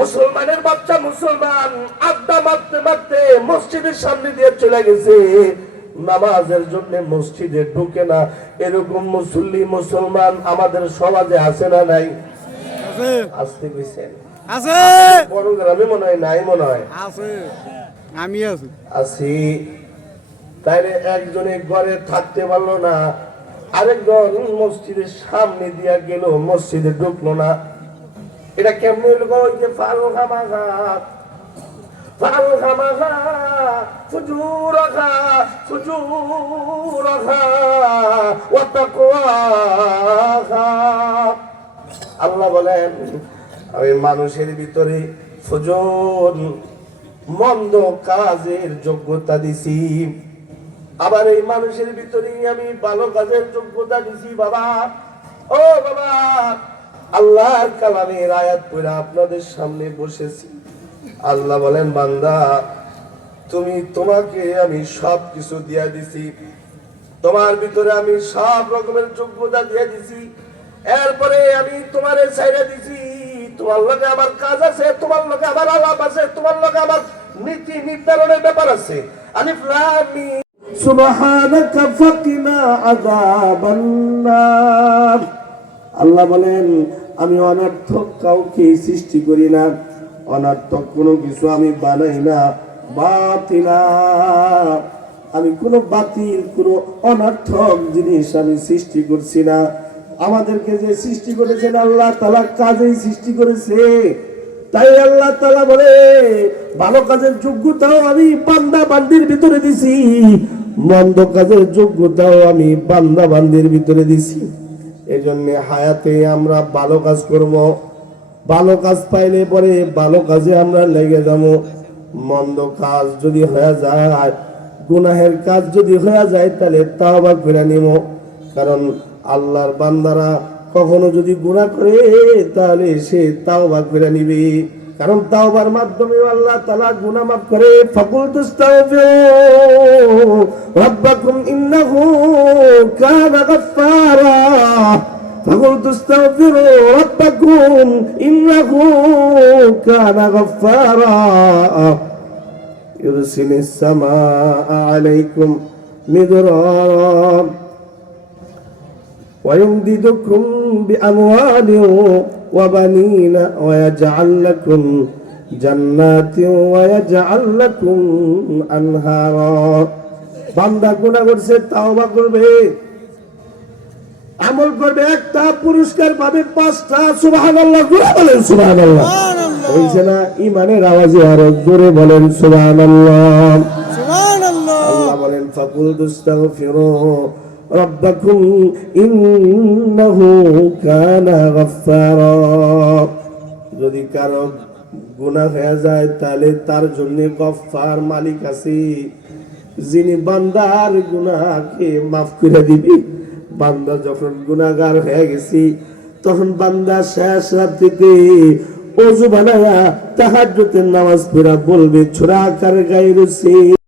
মুসলমানের বাচ্চা মুসলমান আড্ডা মারতে মারতে মসজিদের সামনে দিয়ে চলে গেছে, নামাজের জন্য মসজিদে ঢুকে না। এরকম মুসল্লি মুসলমান আমাদের সমাজে আছে না নাই? আসতে গেছেন আছে, বড় গ্রামে মনে হয় নাই, মনে হয় আছে, আমি আছি আছি। তাইলে একজনে ঘরে থাকতে পারলো না, আরেকজন মসজিদের সামনে দিয়া গেল, মসজিদে ঢুকলো না। এটা কেমনে হইল? ওই যে ফারুখা মাখা ফারুখা মাখা ফুজুরাখা ফুজুরাখা ওয়া তাকওয়াখা। আল্লাহ বলেন আমি মানুষের ভিতরে ফুজুর মন্দ কাজের যোগ্যতা দিছি, আবার এই মানুষের ভিতরে আমি ভালো কাজের যোগ্যতা দিছি। বাবা ও বাবা, আল্লাহর কালামের আয়াত পড়ে আপনাদের সামনে বসেছি। আল্লাহ বলেন বান্দা তোমাকে আমি সব কিছু দিয়ে দিছি, তোমার ভিতরে আমি সব রকমের যোগ্যতা দিয়ে দিছি, এরপরে আমি তোমারে ছাইড়া দিছি। তোমার লগে আমার কাজ আছে, তোমার লগে আমার আলাপ আছে, তোমার লগে আমার নীতি নির্ধারণের ব্যাপার আছে। আলিফ লাম মিম সুবহানাকা ফাকিনা আযাবান নার। আল্লাহ বলেন আমি অনর্থক কাউকে সৃষ্টি করি না, অনর্থক কোনো কিছু আমি বানাই না। বাতিলা, আমি কোনো বাতিল কোনো অনর্থক জিনিস আমি সৃষ্টি করছি না। আমাদেরকে যে সৃষ্টি করেছেন আল্লাহ তাআলা কাজেই সৃষ্টি করেছে। তাই আল্লাহ তাআলা বলে ভালো কাজের যোগ্যতাও আমি বান্দা বান্দির ভিতরে দিছি, মন্দ কাজের যোগ্যতাও আমি বান্দা বান্দির ভিতরে দিছি। এই জন্য হায়াতে আমরা ভালো কাজ করব, ভালো কাজ পাইলে পরে ভালো কাজে আমরা লেগে যাবো। মন্দ কাজ যদি হয়ে যায়, গুনাহের কাজ যদি হয়ে যায়, তাহলে তাওবা করে নিব। কারণ আল্লাহর বান্দারা কখনো যদি গুনাহ করে তাহলে সে তাওবা করে নিবে, কারণ তাওবার মাধ্যমে আল্লাহ তাআলা গুনাহ মাফ করে। ফাকুল তাস্তাগফিরু রাব্বাকুম ইন্নাহু কানা গাফফারা, ফাকুল তাস্তাগফিরু রাব্বাকুম ইন্নাহু কানা গাফফারা ইউরসিলিস সামাআ আলাইকুম মিদরারা ويمددكم بأموال وبنين ويجعل لكم جنات ويجعل لكم أنهارا। বান্দা গুনাহ করছে, তাওবা করবে, আমল করবে, একটা পুরস্কার পাবে 5টা। সুবহানাল্লাহ, জোরে বলেন সুবহানাল্লাহ। হইছে না? ঈমানের আওয়াজে আরো জোরে বলেন সুবহানাল্লাহ। সুবহানাল্লাহ। আল্লাহ বলেন ফাকুল তাস্তাগফিরু রাব্বাকুম ইন্নাহু কানা গাফফারা। যদি কারো গুনাহ হয়ে যায় তাহলে তার জন্য গফফার মালিক আছে, যিনি বান্দার গুনাহকে মাফ করে দিবে। বান্দা যখন গুনাহগার হয়ে গেছে, তখন বান্দা শেষ রাত্রিতে ওযু বানায়া তাহাজ্জুদের নামাজ পড়া বলবে ছোরা কার গায়ে রয়েছে।